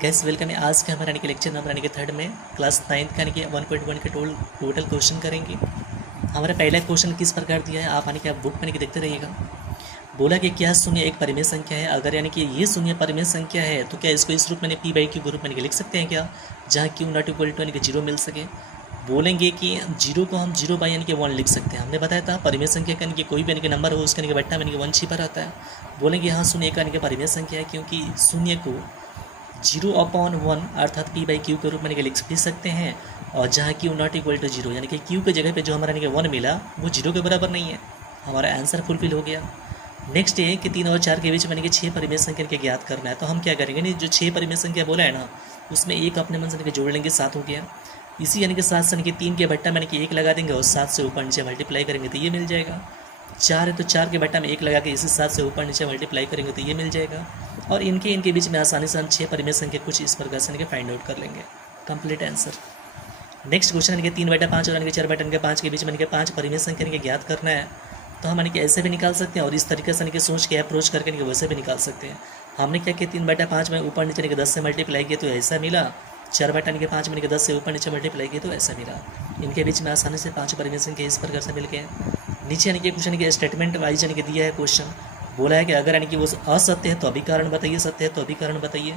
Gas welcome है। आज का हमारा यानी कि लेक्चर नंबर यानी कि थर्ड में क्लास 9th का यानी कि 1.1 के टोटल क्वेश्चन करेंगे। हमारा पहला क्वेश्चन किस प्रकार दिया है, आप यानी कि आप बुक में यानी कि देखते रहिएगा। बोला कि क्या शून्य एक परिमेय संख्या है? अगर यानी कि ये शून्य परिमेय संख्या है तो क्या इसको इस रूप में पी बाई क्यू के रूप में लिख सकते हैं क्या, जहाँ क्यू नॉट इक्वल टू यानी कि जीरो मिल सके। बोलेंगे कि जीरो को हम जीरो बाई यानी कि 1 लिख सकते हैं। हमने बताया था परिमेय संख्या का यानी कि कोई भी यानी कि नंबर हो उसका यानी कि बट्टा में यानी कि 1 छिपा रहता है। बोलेंगे हाँ शून्य का यानी कि परिमेय संख्या है, क्योंकि शून्य को 0/1 अर्थात पी बाई क्यू के रूप में लिख भी सकते हैं। और जहाँ Q not equal to zero यानी कि क्यू के जगह पे जो हमारा यानी कि 1 मिला वो जीरो के बराबर नहीं है। हमारा आंसर फुलफिल हो गया। नेक्स्ट है कि 3 और 4 के बीच में यानी कि 6 परिमेय संख्या के ज्ञात करना है। तो हम क्या करेंगे, नहीं जो 6 परिमेय संख्या बोला है ना उसमें एक अपने मन से यानी कि जोड़ लेंगे, 7 हो गया। इसी यानी कि 7 से यानी कि 3 के बट्टा में यानी कि 1 लगा देंगे और 7 से ऊपर नीचे मल्टीप्लाई करेंगे तो ये मिल जाएगा। 4 है तो 4 के बट्टा में 1 लगा के इसी 7 से ऊपर नीचे मल्टीप्लाई करेंगे तो ये मिल जाएगा। और इनके बीच में आसानी से हम 6 परिमेय संख्या कुछ इस प्रकार से फाइंड आउट कर लेंगे। Complete answer. नेक्स्ट क्वेश्चन यानी कि 3/5 और 4/5 के बीच में 5 परिमेय संख्या यानी कि ज्ञात करना है। तो हम यानी कि ऐसे भी निकाल सकते हैं और इस तरीके से यानी कि सोच के अप्रोच करके यानी कि वैसे भी निकाल सकते हैं। हमने क्या किया, 3/5 में ऊपर नीचे यानी कि 10 से मल्टीप्लाई किया तो ऐसा मिला। 4/5 में 10 से ऊपर नीचे मल्टीप्लाई किया तो ऐसा मिला। इनके बीच में आसानी से 5 परिमेय संख्या इस प्रकार से मिल गए। नीचे यानी कि क्वेश्चन के स्टेटमेंट वाइज यानी कि दिया है क्वेश्चन। बोला है कि अगर यानी कि वो असत्य है तो अभी कारण बताइए, सत्य है तो अभी कारण बताइए।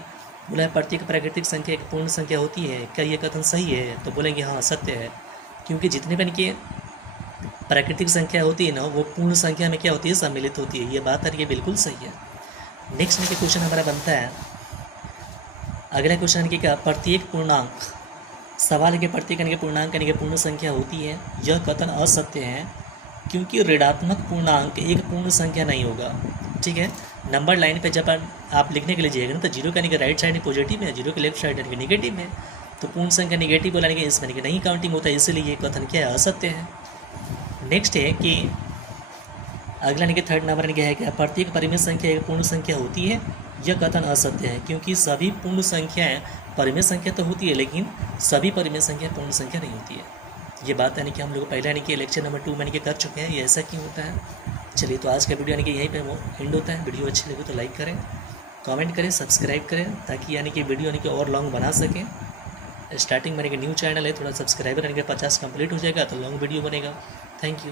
बोला है प्रत्येक प्राकृतिक संख्या एक पूर्ण संख्या होती है, क्या ये कथन सही है? तो बोलेंगे हाँ सत्य है, क्योंकि जितने भी यानी कि प्राकृतिक संख्या होती है ना वो पूर्ण संख्या में क्या होती है, सम्मिलित होती है। ये बात है, ये बिल्कुल सही है। नेक्स्ट यानी कि क्वेश्चन हमारा बनता है अगला क्वेश्चन कि क्या प्रत्येक पूर्णांक, सवाल है कि प्रत्येक यानी कि पूर्णांक यानी कि पूर्ण संख्या होती है, यह कथन असत्य है क्योंकि ऋणात्मक पूर्णांक एक पूर्ण संख्या नहीं होगा। ठीक है, नंबर लाइन पे जब आप लिखने के लिए जाइएगा ना तो जीरो का यानी कि राइट साइड पॉजिटिव है, जीरो के लेफ्ट साइड यानी कि नेगेटिव है। तो पूर्ण संख्या नेगेटिव बोला कि इसमें कि नहीं काउंटिंग होता है, इसलिए ये कथन क्या है, असत्य है। नेक्स्ट है कि अगला यानी कि थर्ड नंबर यानी क्या है कि प्रत्येक परिमेय संख्या एक पूर्ण संख्या होती है, यह कथन असत्य है क्योंकि सभी पूर्ण संख्याएं परिमेय संख्या तो होती है लेकिन सभी परिमेय संख्या पूर्ण संख्या नहीं होती है। ये बात यानी कि हम लोग पहले यानी कि लेक्चर नंबर 2 में यानी कि कर चुके हैं। ये ऐसा क्यों होता है? चलिए तो आज का वीडियो यानी कि यहीं पे एंड होता है। वीडियो अच्छी लगे तो लाइक करें, कमेंट करें, सब्सक्राइब करें ताकि यानी कि वीडियो यानी कि और लॉन्ग बना सकें। स्टार्टिंग में यानी कि न्यू चैनल है, थोड़ा सब्सक्राइबर यानी कि 50 कंप्लीट हो जाएगा तो लॉन्ग वीडियो बनेगा। Thank you.